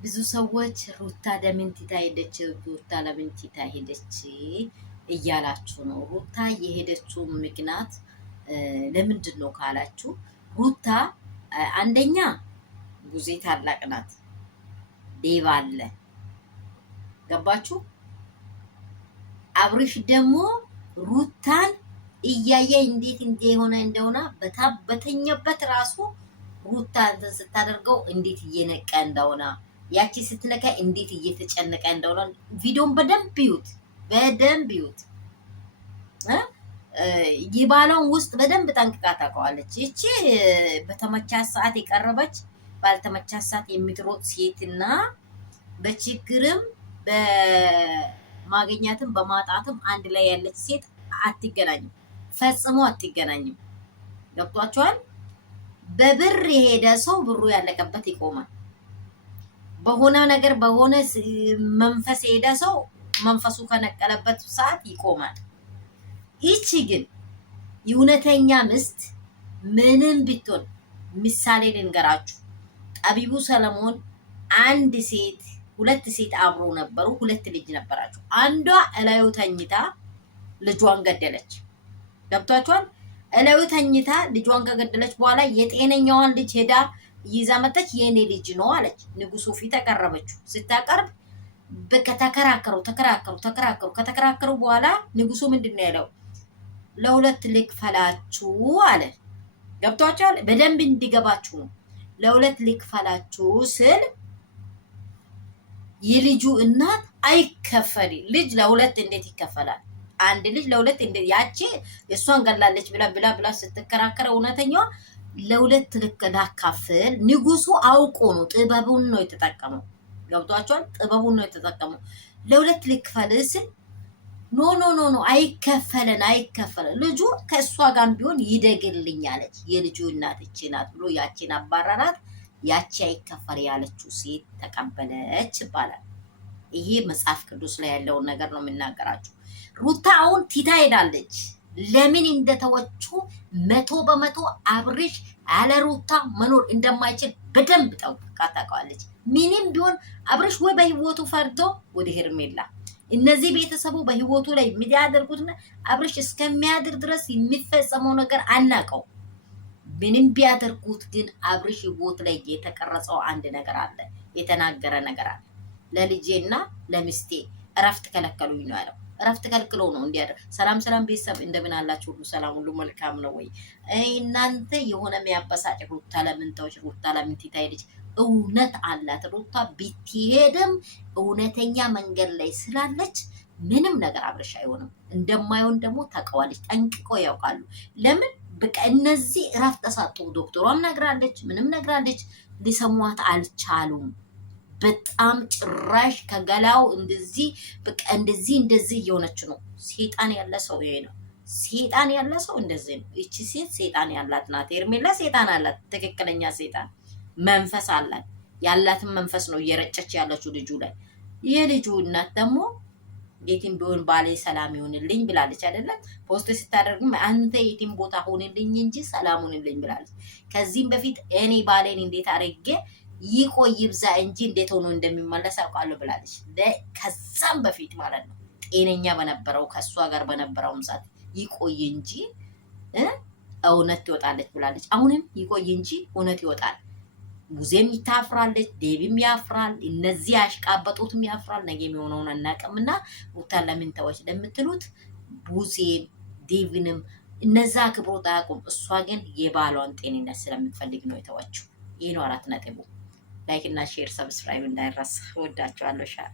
ብዙ ሰዎች ሩታ ለምን ትታ ሄደች፣ ሩታ ለምን ትታ ሄደች እያላችሁ ነው። ሩታ የሄደችው ምክንያት ለምንድን ነው ካላችሁ፣ ሩታ አንደኛ ቡዜ ታላቅ ናት፣ ዴባ አለ። ገባችሁ? አብርሽ ደግሞ ሩታን እያየ እንዴት እንደሆነ በተኛበት ራሱ ሩታ እንትን ስታደርገው እንዴት እየነቀ እንደሆነ ያቺ ስትነካ እንዴት እየተጨነቀ እንደሆነ ቪዲዮን በደንብ ይዩት፣ በደንብ ይዩት። የባሏን ውስጥ በደንብ ጠንቅቃ ታውቀዋለች። ይቺ በተመቻት ሰዓት የቀረበች ባልተመቻት ሰዓት የምትሮጥ ሴትና በችግርም በማግኘትም በማጣትም አንድ ላይ ያለች ሴት አትገናኝም፣ ፈጽሞ አትገናኝም። ገብቷቸዋል። በብር የሄደ ሰው ብሩ ያለቀበት ይቆማል። በሆነ ነገር በሆነ መንፈስ የሄደ ሰው መንፈሱ ከነቀለበት ሰዓት ይቆማል። ይቺ ግን የእውነተኛ ምስት ምንም ብትሆን ምሳሌ ልንገራችሁ። ጠቢቡ ሰለሞን አንድ ሴት ሁለት ሴት አብሮ ነበሩ። ሁለት ልጅ ነበራቸው። አንዷ እላዩ ተኝታ ልጇን ገደለች። ገብቷቸዋል። እላዩ ተኝታ ልጇን ከገደለች በኋላ የጤነኛዋን ልጅ ሄዳ ይዛ መጣች። የኔ ልጅ ነው አለች። ንጉሱ ፊት ተቀረበችው። ስታቀርብ ከተከራከሩ በኋላ ንጉሱ ምንድን ነው ያለው? ለሁለት ልክፈላችሁ አለ። ገብቷችኋል? በደንብ እንዲገባችሁ ነው። ለሁለት ልክፈላችሁ ስል የልጁ እናት አይከፈል። ልጅ ለሁለት እንዴት ይከፈላል? አንድ ልጅ ለሁለት እንዴት? ያቺ እሷን ገላለች ብላ ስትከራከረ እውነተኛዋ ለሁለት ልክ ላካፍል። ንጉሱ አውቆ ነው፣ ጥበቡን ነው የተጠቀመው። ገብቷቸዋል። ጥበቡን ነው የተጠቀመው። ለሁለት ልክፈል ስል ኖ አይከፈለን። ልጁ ከእሷ ጋር ቢሆን ይደግልኝ አለች። የልጁ እናት እቺ ናት ብሎ ያቺን አባራራት። ያቺ አይከፈል ያለችው ሴት ተቀበለች ይባላል። ይሄ መጽሐፍ ቅዱስ ላይ ያለውን ነገር ነው የምናገራችሁ። ሩታ አሁን ቲታ ሄዳለች። ለምን እንደተወቹ 100% አብርሽ ያለ ሩታ መኖር እንደማይችል በደንብ ጠንቅቃ ታውቃለች። ምንም ቢሆን አብርሽ ወይ በህይወቱ ፈርዶ ወደ ሄርሜላ፣ እነዚህ ቤተሰቡ በህይወቱ ላይ የሚያደርጉትና አብርሽ እስከሚያድር ድረስ የሚፈጸመው ነገር አናውቀው። ምንም ቢያደርጉት ግን አብርሽ ህይወት ላይ የተቀረጸው አንድ ነገር አለ፣ የተናገረ ነገር አለ። ለልጄና ለሚስቴ እረፍት ከለከሉኝ ነው ያለው። እረፍት ከልክሎ ነው እንዲያደር። ሰላም ቤተሰብ እንደምን አላችሁ? ሁሉ ሰላም፣ ሁሉ መልካም ነው ወይ? እናንተ የሆነ የሚያበሳጭ ሩታ ለምን ተወች? ሩታ ለምን ትሄዳለች? እውነት አላት ሩታ። ብትሄድም እውነተኛ መንገድ ላይ ስላለች ምንም ነገር አብርሽ አይሆንም። እንደማይሆን ደግሞ ታውቀዋለች፣ ጠንቅቆ ያውቃሉ። ለምን በቃ እነዚህ እረፍት ተሳጡ። ዶክተሯም ነግራለች፣ ምንም ነግራለች፣ ሊሰሟት አልቻሉም። በጣም ጭራሽ ከገላው እንደዚህ በቃ እንደዚህ እየሆነች ነው። ሴጣን ያለ ሰው ይሄ ነው። ሴጣን ያለ ሰው እንደዚህ ነው። እቺ ሴት ሴጣን ያላት ናት። ሄርሜላ ሴጣን አላት፣ ትክክለኛ ሴጣን መንፈስ አላት። ያላትን መንፈስ ነው እየረጨች ያለችው ልጁ ላይ። የልጁ እናት ደግሞ የትም ቢሆን ባሌ ሰላም ይሁንልኝ ብላለች አይደለ? ፖስት ስታደርግም አንተ የትም ቦታ ሆንልኝ እንጂ ሰላም ሁንልኝ ብላለች። ከዚህም በፊት እኔ ባሌን እንዴት አድርጌ ይቆይ ይብዛ እንጂ እንዴት ሆኖ እንደሚመለስ አውቃለሁ ብላለች። ከዛም በፊት ማለት ነው ጤነኛ በነበረው ከእሷ ጋር በነበረውም ሰዓት ይቆይ እንጂ እውነት ትወጣለች ብላለች። አሁንም ይቆይ እንጂ እውነት ይወጣል። ሙዚየም ታፍራለች፣ ዴቪም ያፍራል፣ እነዚህ ያሽቃበጡትም ያፍራል። ነገ የሚሆነውን አናውቅምና ሩታን ለምን ተወች ለምትሉት ሙዚየም ዴቪንም እነዛ ክብሮት አያውቁም። እሷ ግን የባሏን ጤንነት ስለምትፈልግ ነው የተወችው። ይህ ነው 4 ነጥቡ። ላይክ እና ሼር ሰብስክራይብ እንዳይረሳ። ወዳቸዋለሁ። ሻ